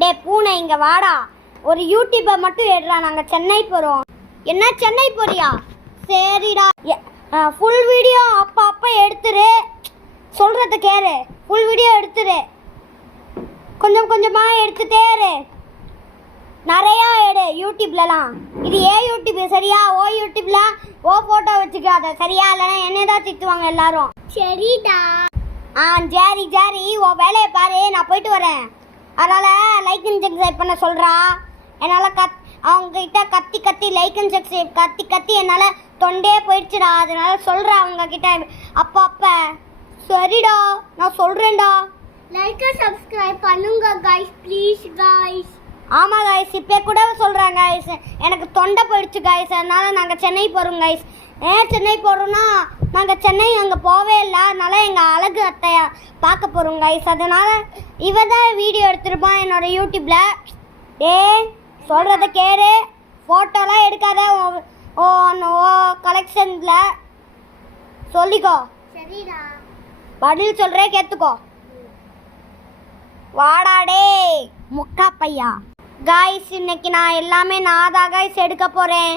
டே பூனை இங்கே வாடா, ஒரு யூடியூப்பை மட்டும் எடுறா, நாங்கள் சென்னை போகிறோம். என்ன சென்னை போறியா? சரிடா, ஃபுல் வீடியோ அப்போ எடுத்துரு, சொல்கிறத கேரு, ஃபுல் வீடியோ எடுத்துரு, கொஞ்சம் கொஞ்சமாக எடுத்துட்டே இரு, நிறையா எடு யூடியூப்லலாம். இது யூடியூப் சரியா? யூடியூப்ல ஃபோட்டோ வச்சுக்காத சரியா? இல்லைன்னா என்னை தான் திட்டுவாங்க எல்லாரும். சரிடா. சரி உன் வேலையை பாரு, நான் போயிட்டு வரேன். அதனால் லைக் அண்ட் சப்ஸ்கிரைப் பண்ண சொல்கிறா. என்னால் அவங்ககிட்ட கத்தி லைக் அண்ட் சப்ஸ்கிரைப் கத்தி என்னால் தொண்டே போயிடுச்சுடா. அதனால சொல்கிறேன் அவங்கக்கிட்ட அப்போ. சரிடா, நான் சொல்கிறேன்டா. லைக் அண்ட் சப்ஸ்கிரைப் பண்ணுங்க கைஸ், ப்ளீஸ் கைஸ். ஆமாம் கைஸ், இப்போ கூட சொல்கிறேன் கைஸ், எனக்கு தொண்டை போயிடுச்சு கைஸ். அதனால் நாங்கள் சென்னை போகிறோம் கைஸ். ஏன் சென்னை போகிறோன்னா, நாங்கள் சென்னை அங்கே போவே இல்லை, அதனால் எங்கள் அழகு அத்தையை பார்க்க போகிறோம் கைஸ். அதனால் இவ தான் வீடியோ எடுத்துருப்பான் என்னோடய யூடியூப்பில். சொல்கிறத கேரு, ஃபோட்டோலாம் எடுக்காத, கலெக்ஷனில் சொல்லிக்கோ. சரிடா, பதில் சொல்கிறே கேட்டுக்கோ. வாடாடே முக்கா பையா. காய்ஸ், இன்னைக்கு நான் எல்லாமே நான் தான் காய்ஸ் எடுக்க போகிறேன்.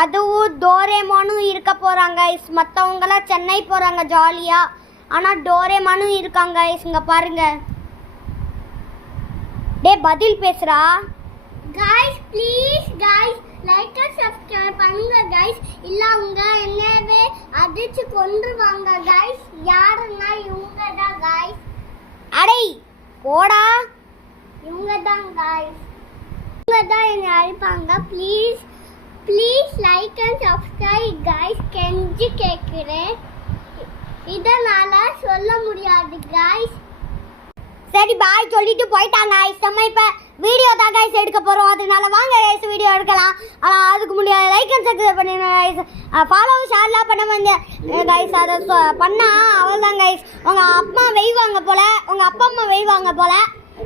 அதுவும் டோரேமானும் இருக்க போகிறாங்க கைஸ். மற்றவங்களாம் சென்னை போகிறாங்க ஜாலியாக, ஆனால் டோரேமானும் இருக்காங்க கைஸ். இங்கே பாருங்க. டே பதில் பேசுகிறா. Guys please guys, like and subscribe பண்ணுங்க காய்ஸ். இல்லை அவங்க என்னவே அடிச்சு கொண்டுருவாங்க காய்ஸ். யாருன்னா இவங்க தான் காய்ஸ். அடே போடா, இவங்க தான் காய்ஸ், இவங்க தான் என்னை அழிப்பாங்க. Please like and subscribe guys, கெஞ்சி கேட்குறேன். இதனால் சொல்ல முடியாது காய்ஸ். சரி பாய் சொல்லிட்டு போயிட்டாங்க காய்ஸ். நம்ம இப்போ வீடியோ தான் காய்ஸ் எடுக்க போகிறோம். அதனால வாங்க காய்ஸ் வீடியோ எடுக்கலாம். ஆனால் அதுக்கு முடியாது, லைக் அண்ட் சப்ஸ்கிரைப் பண்ணிடுங்க காய்ஸ். ஃபாலோ ஷேர்லாம் பண்ண வந்து காய்ஸ். அதை பண்ணால் அவள் தான் காய்ஸ். உங்கள் அப்பா வெய்வாங்க போல், உங்கள் அப்பா அம்மா வெய்வாங்க போல்.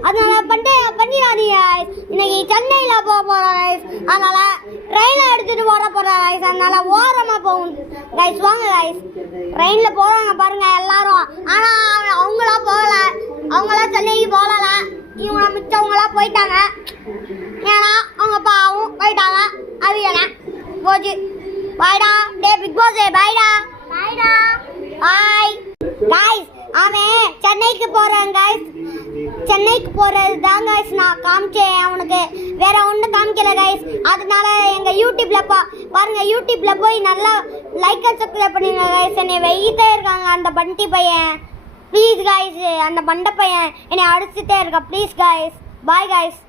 அதனால பண்ணிடாதீங்க காய்ஸ். இன்னைக்கு சென்னையில் போக போகிறோம் காய்ஸ். அதனால் ட்ரெயினில் எடுத்துகிட்டு போகிறோம் காய்ஸ். அதனால் ஓரமாக போகும் காய்ஸ். வாங்க காய்ஸ், ட்ரெயினில் போகிறாங்க பாருங்கள் எல்லாரும். ஆனால் அவங்களாம் போகலை, அவங்களாம் சென்னைக்கு போகல. இவங்க மிச்சவங்களாம் போயிட்டாங்க. ஏன்னா அவங்க பாவும் போயிட்டாங்க. அது ஏன்னா போச்சு. பாய்டா டே பிக் பாஸ், பாய்டா பாய் காய்ஸ். அவன் சென்னைக்கு போகிறான் காய்ஸ். சென்னைக்கு போகிறது தான் காய்ஸ் நான் காமிச்சேன் அவனுக்கு, வேற ஒன்றும் காமிக்கல காய்ஸ். அதனால எங்கள் யூடியூப்பில் பாருங்க, யூடியூப்பில் போய் நல்லா லைக் அண்ட் சப்ஸ்கிரைப் பண்ணுங்க காய்ஸ். என்னை வெயிட்டே இருக்காங்க அந்த பண்டி பையன். ப்ளீஸ் காய்ஸ், அந்த பண்டை பையன் என்னை அடிச்சுட்டே இருக்கா. Please guys, bye guys.